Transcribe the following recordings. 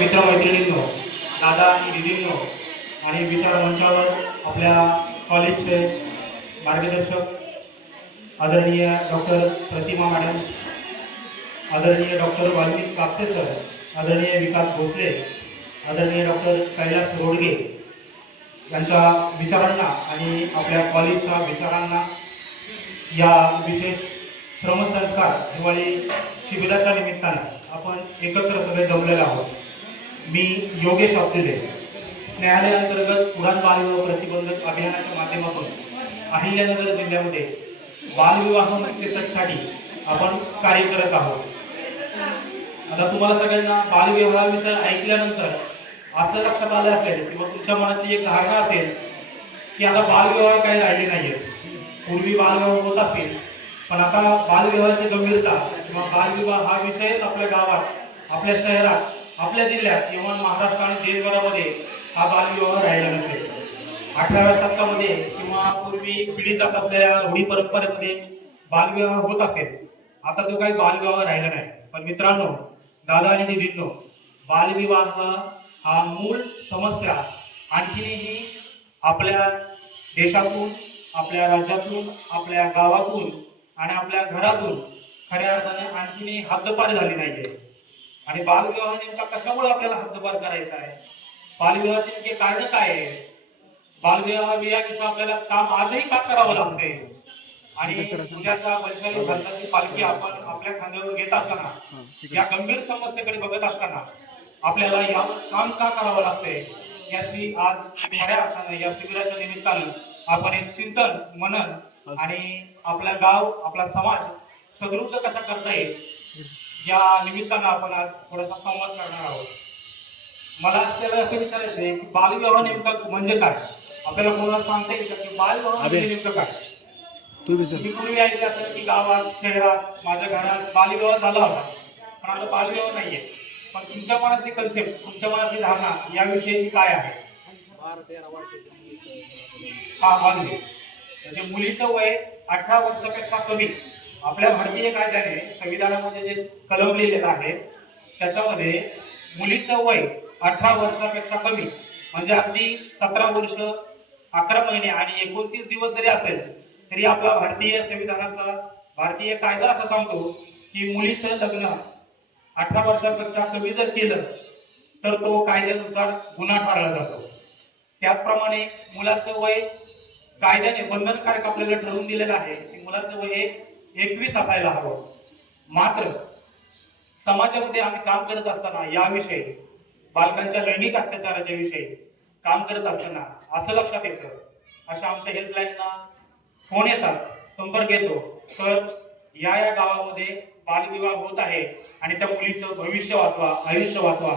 मित्रमैत्रिणींनो, दादा आणि दीदींनो आणि विचार मंचावर आपल्या कॉलेजचे मार्गदर्शक आदरणीय डॉक्टर प्रतिमा मॅडम, आदरणीय डॉक्टर वाल्मिक कापसे सर, आदरणीय विकास भोसले, आदरणीय डॉक्टर कैलास रोडगे यांच्या विचारांना आणि आपल्या कॉलेजच्या विचारांना या विशेष श्रमसंस्कार हिवाळी शिबिराच्या निमित्ताने आपण एकत्र सगळे जमलेले आहोत. मी योगेश अब्दुले, स्नेहालय अंतर्गत उडान बालविवाह प्रतिबंधक अभियानाच्या माध्यमातून अहिल्यानगर जिल्ह्यामध्ये बालविवाह मुक्तीसाठी आपण कार्य करत आहोत. आता तुम्हाला सगळ्यांना बालविवाहाविषयी ऐकल्यानंतर असं लक्षात आलं असेल किंवा तुमच्या मनातली एक धारणा असेल की आता बालविवाह काही राहिले नाहीये. पूर्वी बालविवाह होत असतील, पण आता बालविवाहाची गंभीरता किंवा बालविवाह हा विषयच आपल्या गावात, आपल्या शहरात, आपल्या जिल्ह्यात किंवा महाराष्ट्र आणि देशभरामध्ये हा बालविवाह राहिला नसेल. 18व्या शतकामध्ये किंवा पूर्वी पिढी जात असलेल्या रूढी परंपरेमध्ये बालविवाह होत असेल. आता तो काही बालविवाह राहिला नाही. पण मित्रांनो, दादा आणि दीदींनो, बालविवाह हा मूळ समस्या आणखीनही आपल्या देशातून, आपल्या राज्यातून, आपल्या गावातून आणि आपल्या घरातून खऱ्या अर्थाने आणखीनही हद्दपार झाली नाहीये. आणि बालविवाह नेमका कशामुळे आपल्याला हद्दपार करायचा आहे? बालविवाहाचे नेमके कारण काय आहे? बालविवाह विषय आपल्याला काम आजही का करावं लागतंय? आणि उद्याच्या वैशाली भारताची पालखी आपण आपल्या खांद्यावर घेत असताना, या गंभीर समस्येकडे बघत असताना आपल्याला यावर काम का करावं लागतंय याची आज खऱ्या अर्थानं या शिबिराच्या निमित्तानं आपण एक चिंतन, मनन आणि आपला गाव, आपला समाज सदृढ कसा करता येईल या निमित्तानं आपण आज थोडासा संवाद करणार आहोत. मला आपल्याला असं विचारायचं आहे की बालविवाह नेमका म्हणजे काय? आपल्याला कोणाला सांगता येईल का की बालविवाह म्हणजे नेमकं काय? तुम्ही पूर्वी ऐकलं असेल की गावात, शहरात, माझ्या घरात बालविवाह झाला होता, पण आता बालविवाह नाहीये. पण तुमच्या मनातली कन्सेप्ट, तुमच्या मनातली धारणा याविषयी काय आहे? हा, बालविवाह म्हणजे मुलीचं वय 18 वर्षापेक्षा कमी. आपल्या भारतीय कायद्याने, संविधानामध्ये जे कलम लिहिलेलं आहे त्याच्यामध्ये मुलीचं वय 18 वर्षापेक्षा कमी म्हणजे अगदी 17 वर्ष 11 महिने आणि 29 दिवस जरी असेल तरी आपला भारतीय संविधानाचा, भारतीय कायदा असा सांगतो की मुलीचं लग्न 18 वर्षापेक्षा कमी जर केलं तर तो कायद्यानुसार गुन्हा ठरवला जातो. त्याचप्रमाणे मुलाचं वय कायद्याने बंधनकारक आपल्याला ठरवून दिलेलं आहे की मुलाचं वय 21 असायला हवं. मात्र समाजामध्ये आम्ही काम करत असताना याविषयी, बालकांच्या लैंगिक अत्याचाराच्या विषयी काम करत असताना असं लक्षात येतं, अशा आमच्या हेल्पलाईनना फोन येतात, संपर्क येतो, सर या गावामध्ये बालविवाह होत आहे आणि त्या मुलीचं भविष्य वाचवा, आयुष्य वाचवा,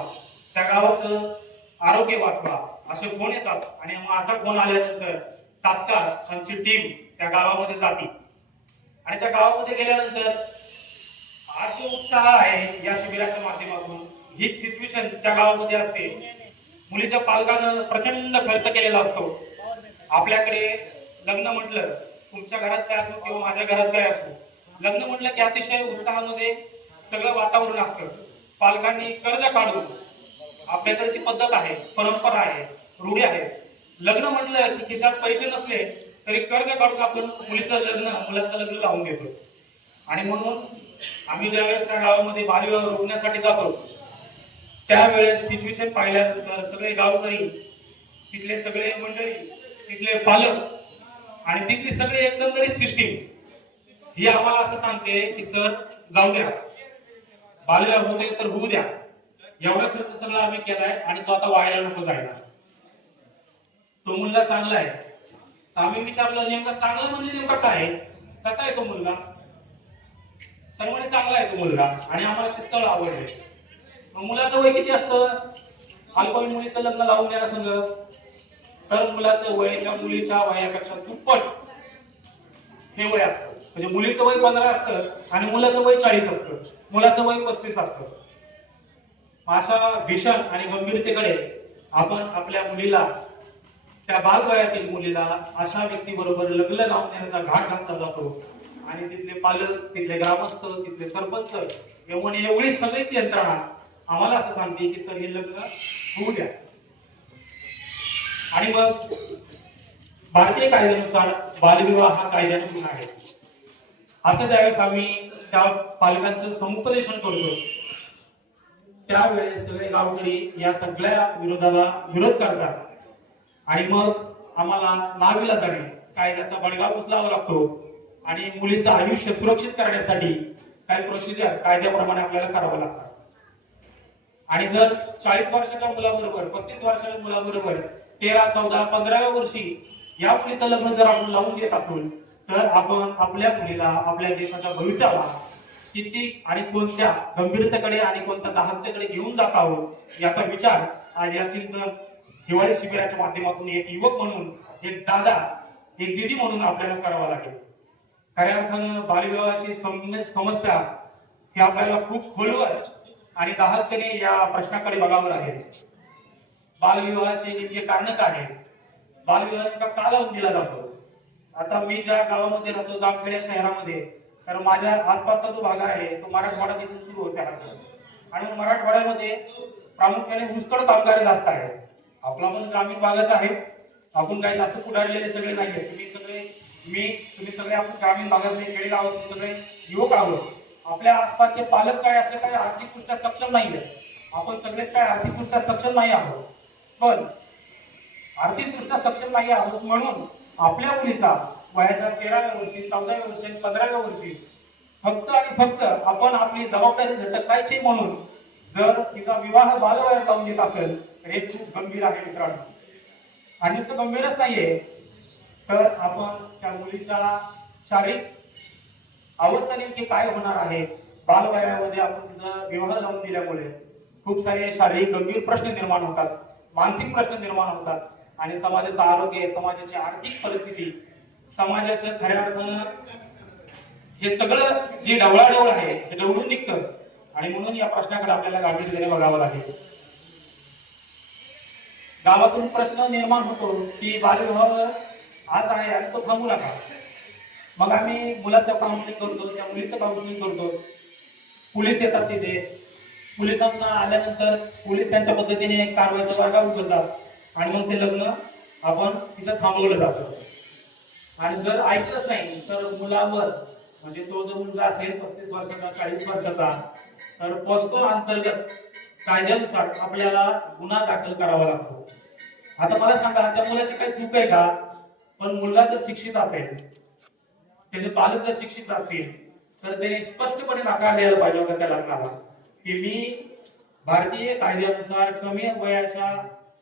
त्या गावाचं आरोग्य वाचवा, असे फोन येतात. आणि मग असा फोन आल्यानंतर तात्काळ आमची टीम त्या गावामध्ये जाते आणि त्या गावामध्ये गेल्यानंतर आज जो उत्साह आहे या शिबिराच्या माध्यमातून, हीच सिच्युएशन त्या गावामध्ये असते. मुलीच्या पालकानं प्रचंड खर्च केलेला असतो. आपल्याकडे लग्न म्हटलं, तुमच्या घरात काय असो किंवा माझ्या घरात काय असो, लग्न म्हटलं की अतिशय उत्साहामध्ये सगळं वातावरण असतं. पालकांनी कर्ज काढून, आपल्याकडे ती पद्धत आहे, परंपरा आहे, रूढी आहे, लग्न म्हटलं की खिशात पैसे नसले तरी कर्ज काढून आपण मुलाचं लग्न लावून देतो. आणि म्हणून आम्ही ज्यावेळेस त्या गावामध्ये बालविवाह रोखण्यासाठी जातो त्यावेळेस सिच्युएशन पाहिल्यानंतर सगळे गावकरी, तिथले सगळे मंडळी, तिथले पालक आणि तिथली सगळी एकंदरीत सिस्टीम ही आम्हाला असं सांगते की सर जाऊ द्या, बालविवाह होते तर होऊ द्या, एवढा खर्च सगळा आम्ही केलाय आणि तो आता व्हायला नको जायला. तो मुलगा चांगला आहे. आम्ही विचारलं नेमका चांगलं म्हणजे नेमका काय आहे, कसा आहे तो मुलगा? तर म्हणजे चांगला आहे तो मुलगा आणि आम्हाला ते स्थळ आवडले. मग मुलाचं वय किती असतं? अल्पवयीन मुलीचं लग्न लावून द्यायला सांग तर मुलाचं वय त्या मुलीच्या वयापेक्षा दुप्पट हे वय असतं. म्हणजे मुलीचं वय 15 असतं आणि मुलाचं वय 40 असतं, मुलाचं वय 35 असतं. अशा भीषण आणि गंभीरतेकडे आपण आपल्या मुलीला, त्या बालवयातील मुलीला अशा व्यक्तीबरोबर लग्न लावून देण्याचा घाट घातला जातो. आणि तिथले पालक, तिथले ग्रामस्थ, तिथले सरपंच एवढी सगळीच यंत्रणा आम्हाला असं सांगते की सर हे लग्न होऊ द्या. आणि मग भारतीय कायद्यानुसार बालविवाह हा कायद्याने गुन्हा आहे. असं ज्यावेळेस आम्ही त्या पालकांचं समुपदेशन करतो त्यावेळेस सगळे गावकरी या सगळ्या विरोधाला विरोध करतात आणि मग आम्हाला नाविलाजाने कायद्याचा बडगा उचलावा लागतो आणि मुलीचं आयुष्य सुरक्षित करण्यासाठी काही प्रोसिजर कायद्याप्रमाणे आपल्याला करावं लागतं. आणि जर 40 वर्षाच्या मुलाबरोबर 35 वर्षाच्या मुलाबरोबर 13, 14, 15व्या वर्षी या मुलीचं लग्न जर आपण लावून देत असेल तर आपण आपल्या मुलीला आपल्या देशाच्या भविष्याला किती आणि कोणत्या गंभीरतेकडे आणि कोणत्या दाहकतेकडे घेऊन जात आहोत याचा विचार आज या चिंतन हिवाळी शिबिराच्या माध्यमातून एक युवक म्हणून, एक दादा, एक दिदी म्हणून आपल्याला करावा लागेल. खऱ्या अर्थानं बालविवाहाची समस्या ही आपल्याला खूप खोलवर आणि दाहकतेने या प्रश्नाकडे बघावं लागेल. बालविवाहाचे नेमके कारण काय आहे? बालविवाह नेमका का लावून दिला जातो? आता मी ज्या गावामध्ये राहतो जामखेड शहरामध्ये, तर माझ्या आसपासचा जो भाग आहे तो मराठवाडा तिथून सुरू होते आणि मराठवाड्यामध्ये प्रामुख्याने ऊसतोड कामगार जास्त आहे. आपला पण ग्रामीण भागच आहे, आपण काही जास्त पुढारलेले सगळे नाहीये. तुम्ही सगळे आपण ग्रामीण भागातले खेडेगावातले सगळे युवक आहोत. आपल्या आसपासचे पालक काय असे काही आर्थिकदृष्ट्या सक्षम नाहीये. आपण सगळेच काय आर्थिकदृष्ट्या सक्षम नाही आहोत, पण आर्थिकदृष्ट्या सक्षम नाही आहोत म्हणून आपल्या मुलीचा वयाच्या 13व्या वर्षी, 14व्या वर्षी, 15व्या वर्षी फक्त आणि फक्त आपण आपली जबाबदारी झटकायची म्हणून जर तिचा विवाह बालवयात लावून देत असेल तर हे खूप गंभीर आहे मित्रांनो. आणि नुसतं गंभीरच नाहीये तर आपण त्या मुलीच्या शारीरिक अवस्था नेमकी काय होणार आहे, बालवयामध्ये आपण तिचा विवाह लावून दिल्यामुळे खूप सारे शारीरिक गंभीर प्रश्न निर्माण होतात, मानसिक प्रश्न निर्माण होतात आणि समाजाचं आरोग्य, समाजाची आर्थिक परिस्थिती, समाजाच्या खऱ्या अर्थानं हे सगळं जे ढवळाढवळ आहे हे ढवळून निघतं. आणि म्हणून या प्रश्नाकडे आपल्याला गांभीर्याने बघावं लागेल. गावातून प्रश्न निर्माण होतो की बालविवाह आज आहे आणि तो थांबू नका. मग आम्ही मुलाचं काउन्सिलिंग करतो, त्या मुलीचं काउन्सिलिंग करतो. पोलीस येतात तिथे, पोलिसांना आल्यानंतर पोलीस त्यांच्या पद्धतीने कारवाईचा मार्ग उचलतात आणि मग ते लग्न आपण तिथं थांबवलं जातं. आणि जर ऐकलंच नाही तर मुलावर, म्हणजे तो जो मुलगा असेल 35 वर्षाचा, 40 वर्षाचा, तर पॉस्को अंतर्गत कायद्यानुसार आपल्याला गुन्हा दाखल करावा लागतो. आता मला सांगा, त्या मुलाची काही चूक आहे का? पण मुलगा जर शिक्षित असेल, त्याचे पालक जर शिक्षित असतील तर त्याने स्पष्टपणे नकार द्यायला पाहिजे होता त्या लग्नाला की मी भारतीय कायद्यानुसार कमी वयाच्या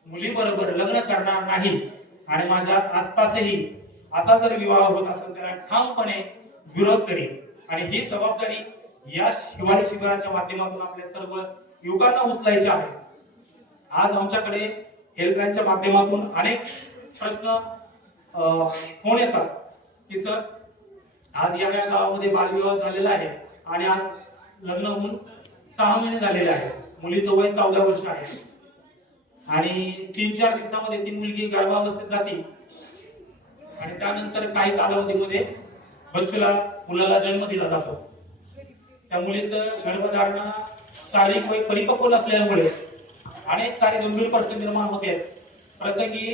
मुलीबरोबर लग्न करणार नाही आणि माझ्या आसपासही असा जर विवाह होत असेल त्याला ठामपणे विरोध करेल. आणि ही जबाबदारी या हिवाळी शिबिराच्या माध्यमातून आपल्या सर्व युवकांना उचलायची आहे. आज आमच्याकडे हेल्पलाईनच्या माध्यमातून अनेक प्रश्न फोन येतात की सर आज या गावामध्ये बालविवाह झालेला आहे आणि आज लग्न होऊन 6 महिने झालेले आहे, मुलीचं वय 14 वर्ष आहे आणि 3-4 दिवसामध्ये ती मुलगी गर्भावस्थेत जाते आणि त्यानंतर काही कालावधीमध्ये मुलाला जन्म दिला जातो. त्या मुलीचं गर्भधारणा शारीरिक वय परिपक्व नसल्यामुळे अनेक सारे गंभीर प्रश्न निर्माण होते. प्रसंगी